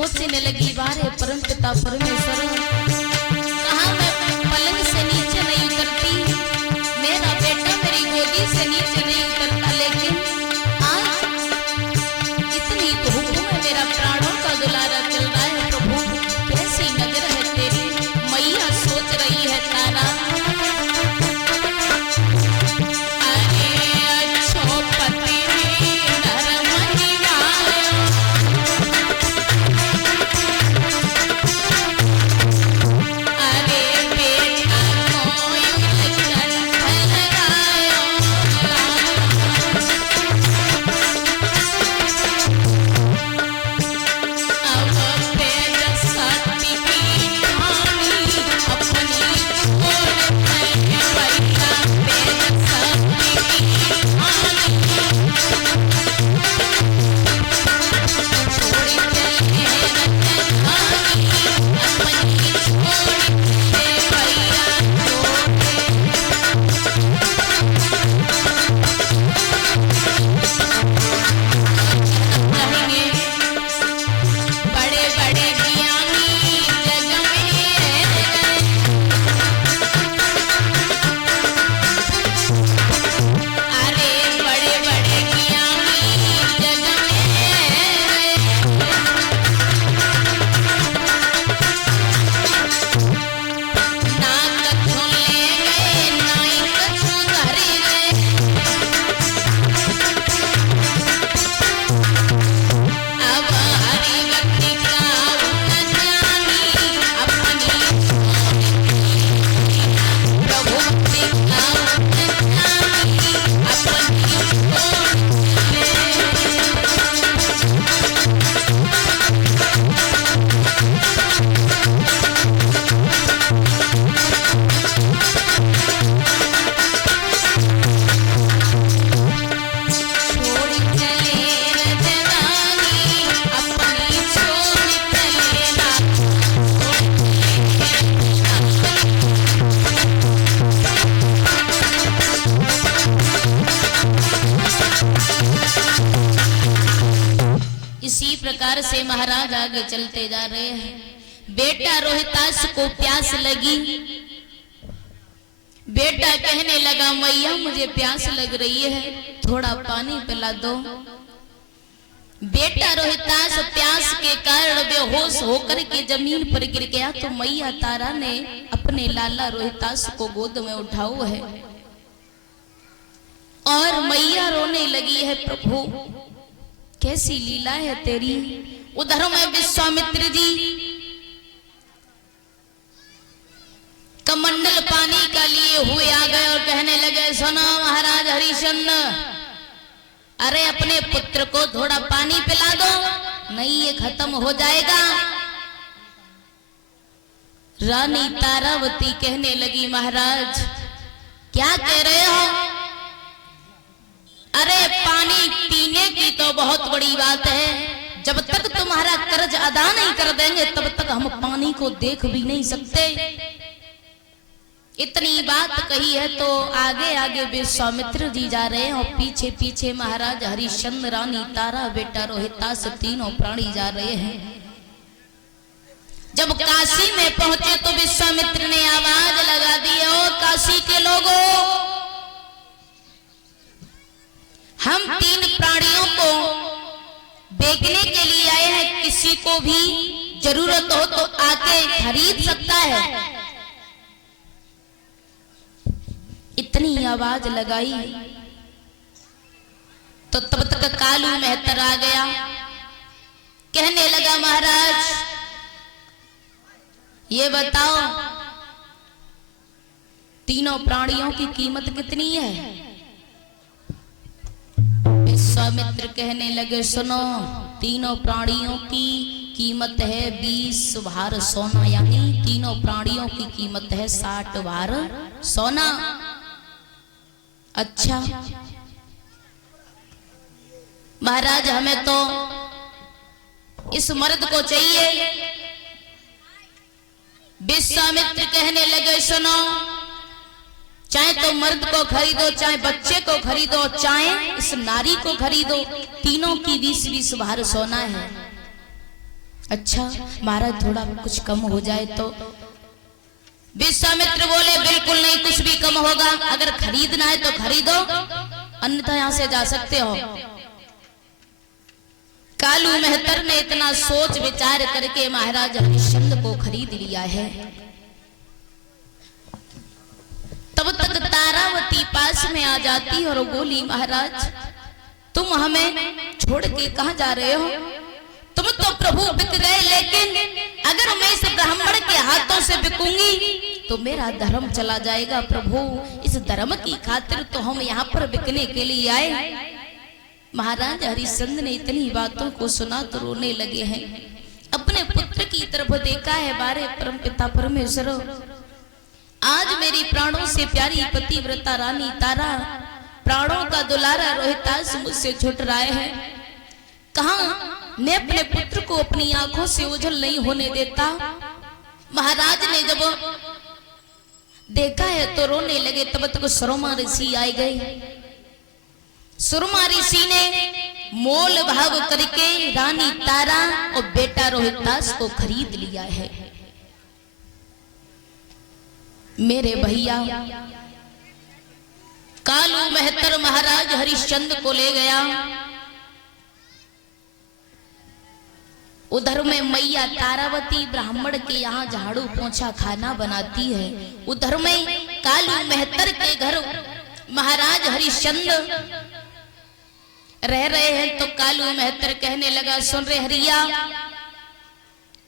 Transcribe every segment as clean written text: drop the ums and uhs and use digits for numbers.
सोचने लगी बारे परमपिता परमेश्वर, कहाँ मैं पलंग से नीचे नहीं उतरती, मेरा बेटा मेरी गोदी से नीचे नहीं उतरता, लेकिन आज इतनी तो हुक्म है, मेरा प्राणों का दुलारा चल रहा है। प्रभु कैसी नजर है तेरी, मैया सोच रही है तारा। इसी प्रकार से महाराज आगे चलते जा रहे हैं। बेटा रोहितास को प्यास लगी, बेटा कहने लगा मैया मुझे प्यास लग रही है, थोड़ा पानी पिला दो। बेटा रोहितास प्यास के कारण बेहोश होकर के जमीन पर गिर गया, तो मैया तारा ने अपने लाला रोहितास को गोद में उठाओ है और मैया रोने लगी है। प्रभु कैसी लीला है तेरी। उधर में विश्वामित्र जी कमंडल पानी का लिए हुए आ गए और कहने लगे सुनो महाराज हरिश्चंद्र, अरे अपने पुत्र को थोड़ा पानी पिला दो, नहीं ये खत्म हो जाएगा। रानी तारावती कहने लगी महाराज क्या कह रहे हो, अरे पानी पीने की तो बहुत बड़ी बात है, जब तक तुम्हारा कर्ज अदा नहीं कर देंगे तब तक हम पानी को देख भी नहीं सकते। इतनी बात कही है तो आगे आगे विश्वामित्र जी जा रहे हैं और पीछे पीछे महाराज हरिश्चंद्र, रानी तारा, बेटा रोहितास, तीनों प्राणी जा रहे हैं। जब काशी में पहुंचे तो विश्वामित्र ने आवाज लगा दी, ओ काशी के लोगों, हम तीन प्राणियों को बेचने के लिए आए हैं, किसी को भी जरूरत हो तो आके खरीद सकता है। इतनी आवाज लगाई तो तब तक कालू मेहतर आ गया, कहने लगा महाराज ये बताओ तीनों प्राणियों की कीमत कितनी है। विश्वामित्र कहने लगे सुनो, तीनों प्राणियों की कीमत है 20 भार सोना, यानी तीनों प्राणियों की कीमत है 60 भार सोना। अच्छा महाराज हमें तो इस मर्द को चाहिए। विश्वामित्र कहने लगे सुनो, चाहे तो मर्द को खरीदो, चाहे बच्चे को खरीदो, चाहे इस नारी को खरीदो, तीनों की 20-20 भार सोना है। अच्छा महाराज थोड़ा कुछ कम हो जाए तो? विश्वामित्र बोले बिल्कुल नहीं, कुछ भी कम होगा। अगर खरीदना है तो खरीदो, अन्यथा यहां से जा सकते हो। कालू मेहतर ने इतना सोच विचार करके महाराज हरिश्चंद्र को खरीद लिया है। तब तक तारावती पास में आ जाती और बोली महाराज तुम हमें छोड़ के कहां जा रहे हो? तुम तो प्रभु बिक गए, लेकिन अगर मैं इस ब्राह्मण के हाथों से बिकूंगी तो मेरा धर्म चला जाएगा। प्रभु इस धर्म की खातिर तो हम यहाँ पर बिकने के लिए आए। महाराज हरिश्चंद्र ने इतनी बातों को सुना तो रोने लगे हैं। अपने पुत्र की तरफ देखा है, बारे परम पिता परमेश्वर, आज मेरी प्राणों से प्यारी पतिव्रता रानी तारा, प्राणों का दुलारा रोहितास मुझसे छूट रहा है। कहाँ मैं अपने पुत्र को अपनी आंखों से ओझल नहीं होने देता। महाराज ने जब देखा है तो रोने लगे। तब तक सुरमा ऋषि आए गए। सुरमा ऋषि ने मोल भाव करके रानी तारा और बेटा रोहितास को खरीद लिया है। मेरे भैया कालू मेहतर महाराज हरिश्चंद्र को ले गया। उधर में मैया तारावती ब्राह्मण के यहाँ झाड़ू पोंछा खाना बनाती है। उधर में कालू मेहतर के घर महाराज हरिश्चंद्र रह रहे हैं। तो कालू मेहतर कहने लगा सुन रे हरिया,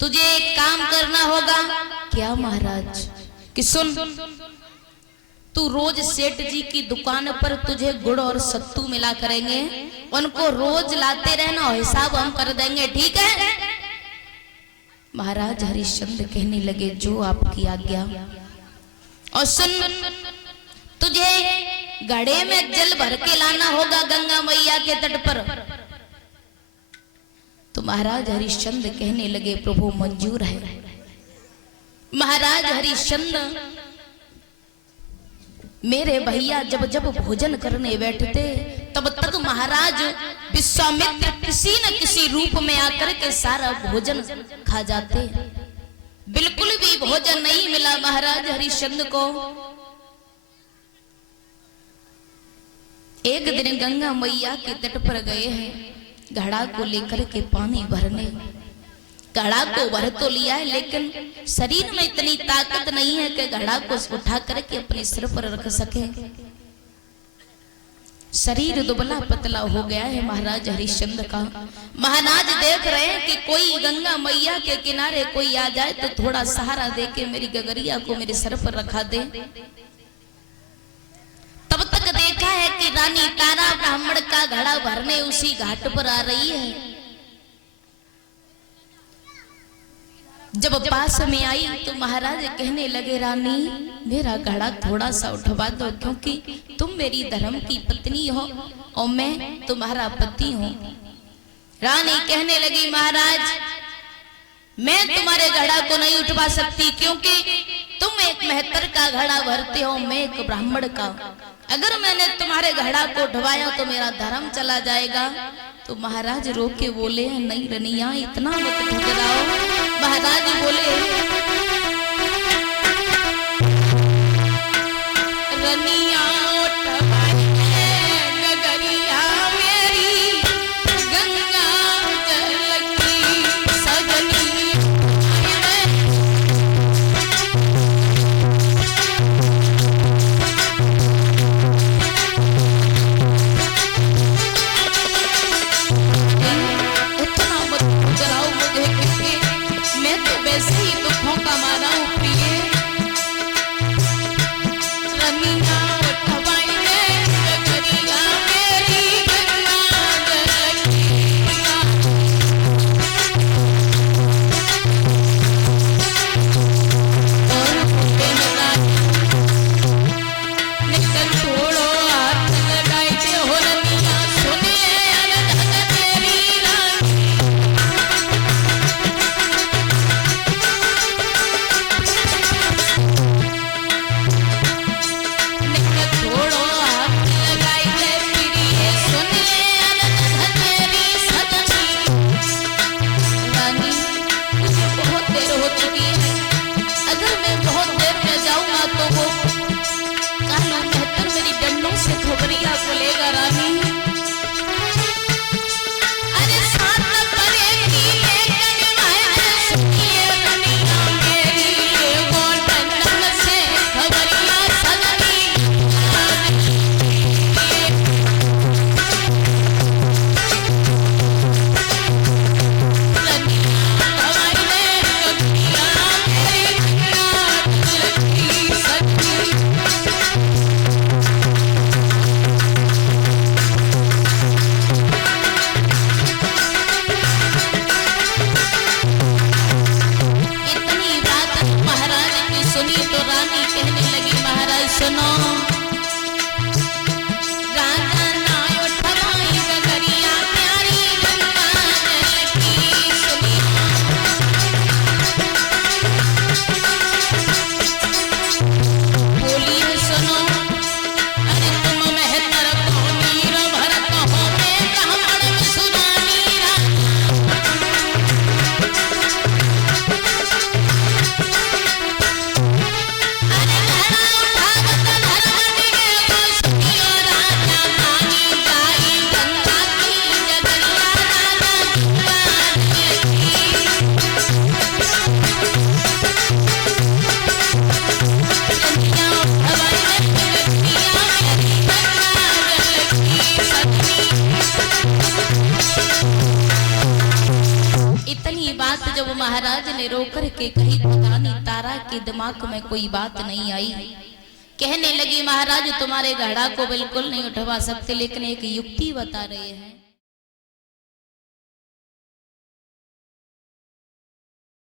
तुझे एक काम करना होगा। क्या महाराज? कि सुन, तू रोज सेठ जी की दुकान पर तुझे गुड़ और सत्तू मिला करेंगे, उनको रोज लाते रहना और हिसाब हम कर देंगे, ठीक है? महाराज हरिश्चंद्र कहने लगे जो आपकी आज्ञा। और सुन, तुझे घड़े में जल भर के लाना होगा गंगा मैया के तट पर। तो महाराज हरिश्चंद्र कहने लगे प्रभु मंजूर है। महाराज हरिश्चंद्र मेरे भैया जब जब भोजन करने बैठते तब तक महाराज विश्वामित्र किसी न किसी रूप में आकर के सारा भोजन खा जाते। बिल्कुल भी भोजन नहीं मिला महाराज हरिश्चंद्र को। एक दिन गंगा मैया के तट पर गए हैं घड़ा को लेकर के पानी भरने। घड़ा को भर तो लिया है, लेकिन शरीर में इतनी ताकत नहीं है कि घड़ा को उठा करके अपने सिर पर रख सके। शरीर दुबला पतला हो गया है महाराज हरिश्चंद्र का। महाराज देख रहे हैं कि कोई गंगा मैया के किनारे कोई आ जाए तो थोड़ा सहारा दे के मेरी गगरिया को मेरे सर पर रखा दे। तब तक देखा है कि रानी तारा ब्राह्मण का घड़ा भरने उसी घाट पर आ रही है। जब पास में आई तो महाराज कहने लगे रानी मेरा घड़ा थोड़ा सा उठवा दो, क्योंकि तुम मेरी धर्म की पत्नी हो और मैं तुम्हारा पति हूँ। रानी कहने लगी महाराज मैं तुम्हारे घड़ा को नहीं उठवा सकती, क्योंकि तुम एक मेहतर का घड़ा भरते हो, मैं एक ब्राह्मण का। अगर मैंने तुम्हारे घड़ा को उठवाया तो मेरा धर्म चला जाएगा। तो महाराज रो के बोले नहीं रनिया इतना मत घबराओ। महाराज बोले रनिया गगरिया मेरी गंगा जल की सजनी। वैसे ही तो सुनी तो रानी कहने लगी महाराज सुनो राजा ना उठवाई गगरिया प्यारी गंगा जल की सुनी बोली है सुनो अरे तुम मेहतर को मीर भरत हो मैं ब्राह्मण में सुना मीरा जब महाराज ने रोकर के कही तो रानी तारा के दिमाग में कोई बात नहीं आई। कहने लगी महाराज तुम्हारे घड़ा को बिल्कुल नहीं उठवा सकते लेकिन एक युक्ति बता रहे हैं।